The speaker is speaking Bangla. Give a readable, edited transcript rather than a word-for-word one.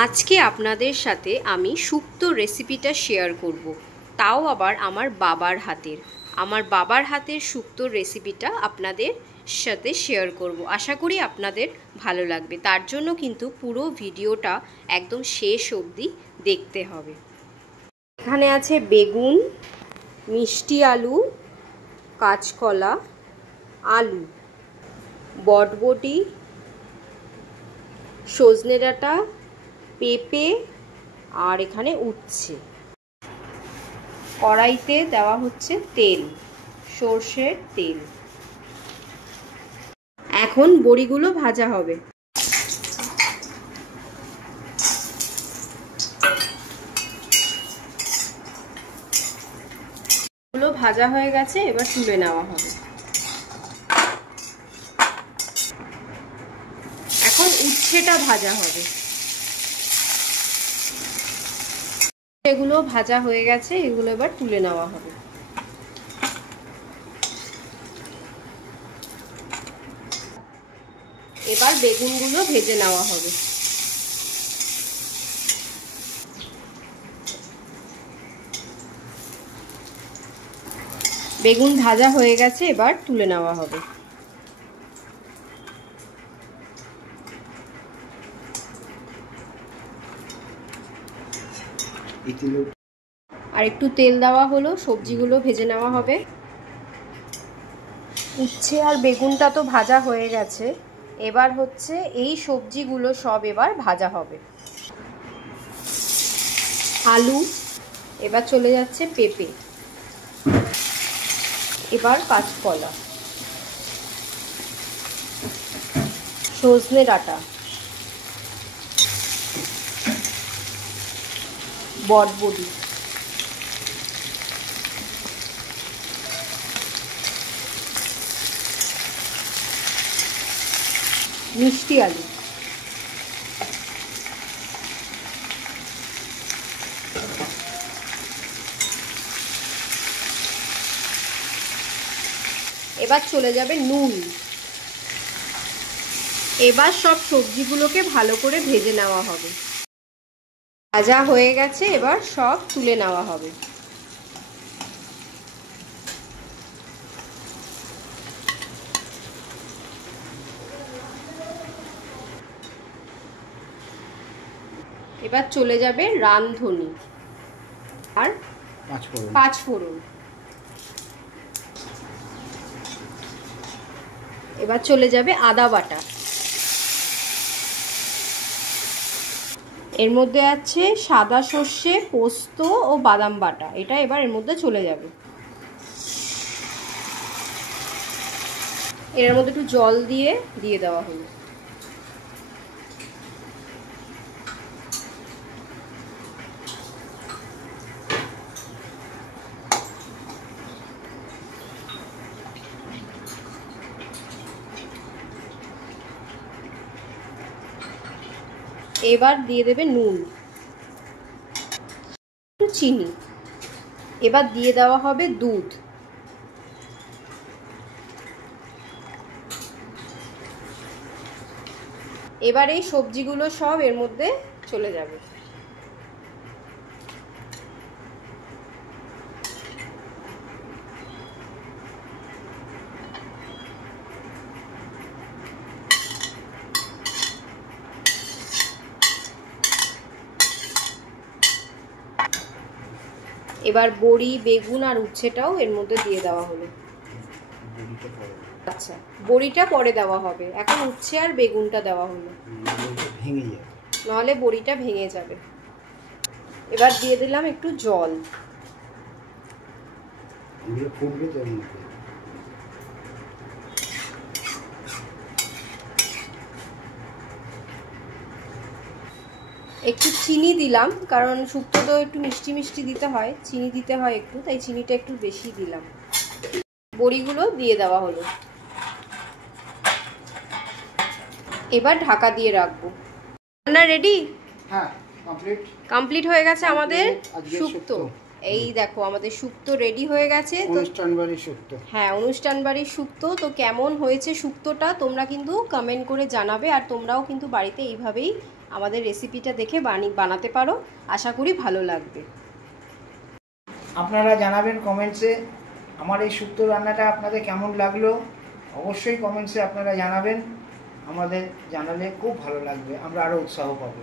আজকে আপনাদের সাথে আমি শুক্তো রেসিপিটা শেয়ার করব, তাও আবার আমার বাবার হাতের শুক্তোর রেসিপিটা আপনাদের সাথে শেয়ার করব। আশা করি আপনাদের ভালো লাগবে। তার জন্য কিন্তু পুরো ভিডিওটা একদম শেষ অবধি দেখতে হবে। এখানে আছে বেগুন, মিষ্টি আলু, কাঁচকলা, আলু, বটবটি, সজনে ডাঁটা, পেঁপে আর এখানে উচ্ছে। কড়াইতে দেওয়া হচ্ছে তেল, সর্ষের তেল। এখন বড়িগুলো ভাজা হবে। গুলো ভাজা হয়ে গেছে, এবার তুলে নেওয়া হবে। এখন উচ্ছেটা ভাজা হবে। এগুলো ভাজা হয়ে গেছে, এগুলো এবার তুলে নেওয়া হবে। এবার বেগুনগুলো ভেজে নেওয়া হবে। বেগুন ভাজা হয়ে গেছে, এবার তুলে নেওয়া হবে। আর একটু তেল দেওয়া হলো, সবজিগুলো ভেজে নেওয়া হবে। উচ্ছে আর বেগুনটা তো ভাজা হয়ে গেছে, এবার হচ্ছে এই সবজিগুলো সব এবার ভাজা হবে। আলু, এবার চলে যাচ্ছে পেঁপে, এবার কাঁচকলা, সজনে ডাঁটা, বটবটি, মিষ্টি আলু, এবার চলে যাবে নুন। এবার সব সবজিগুলোকে ভালো করে ভেজে নেওয়া হবে। ভাজা হয়ে গেছে, এবার সব তুলে নেওয়া হবে। এবার চলে যাবে রাঁধুনি আর পাঁচফোড়ন। এবার চলে যাবে আদা বাটা। এর মধ্যে আছে সাদা সর্ষে, পোস্ত ও বাদাম বাটা, এটা এবার এর মধ্যে চলে যাবে। এর মধ্যে একটু জল দিয়ে দেওয়া হলো। এবার দিয়ে দেবে নুন, একটু চিনি। এবার দিয়ে দেওয়া হবে দুধ। এবার এই সবজিগুলো সব এর মধ্যে চলে যাবে। এবার বড়ি, বেগুন আর উচ্ছেটাও এর মধ্যে দিয়ে দেওয়া হলো। আচ্ছা, বড়িটা পরে দেওয়া হবে, এখন উচ্ছে আর বেগুনটা দেওয়া হলো, নাহলে বড়িটা ভেঙে যাবে। এবার দিয়ে দিলাম একটু জল। একটু চিনি দিলাম, কারণ শুক্তো তো একটু মিষ্টি মিষ্টি দিতে হয়, চিনি দিতে হয় একটু, তাই চিনিটা একটু বেশি দিলাম। বড়িগুলো দিয়ে দেওয়া হলো। এবার ঢাকা দিয়ে রাখবো। রান্না রেডি? হ্যাঁ, কমপ্লিট হয়ে গেছে আমাদের শুক্তো। এই দেখো আমাদের শুক্তো রেডি হয়ে গেছে। অনুষ্ঠান বাড়ির শুক্তো। হ্যাঁ, অনুষ্ঠান বাড়ির শুক্তো। তো কেমন হয়েছে শুক্তোটা তোমরা কিন্তু কমেন্ট করে জানাবে, আর তোমরাও কিন্তু বাড়িতে এইভাবেই আমাদের রেসিপিটা দেখে বানাতে পারো। আশা করি ভালো লাগবে। আপনারা জানাবেন কমেন্টসে আমার এই শুক্তো রান্নাটা আপনাদের কেমন লাগলো। অবশ্যই কমেন্টসে আপনারা জানাবেন, আমাদের জানালে খুব ভালো লাগবে, আমরা আরও উৎসাহ পাবো।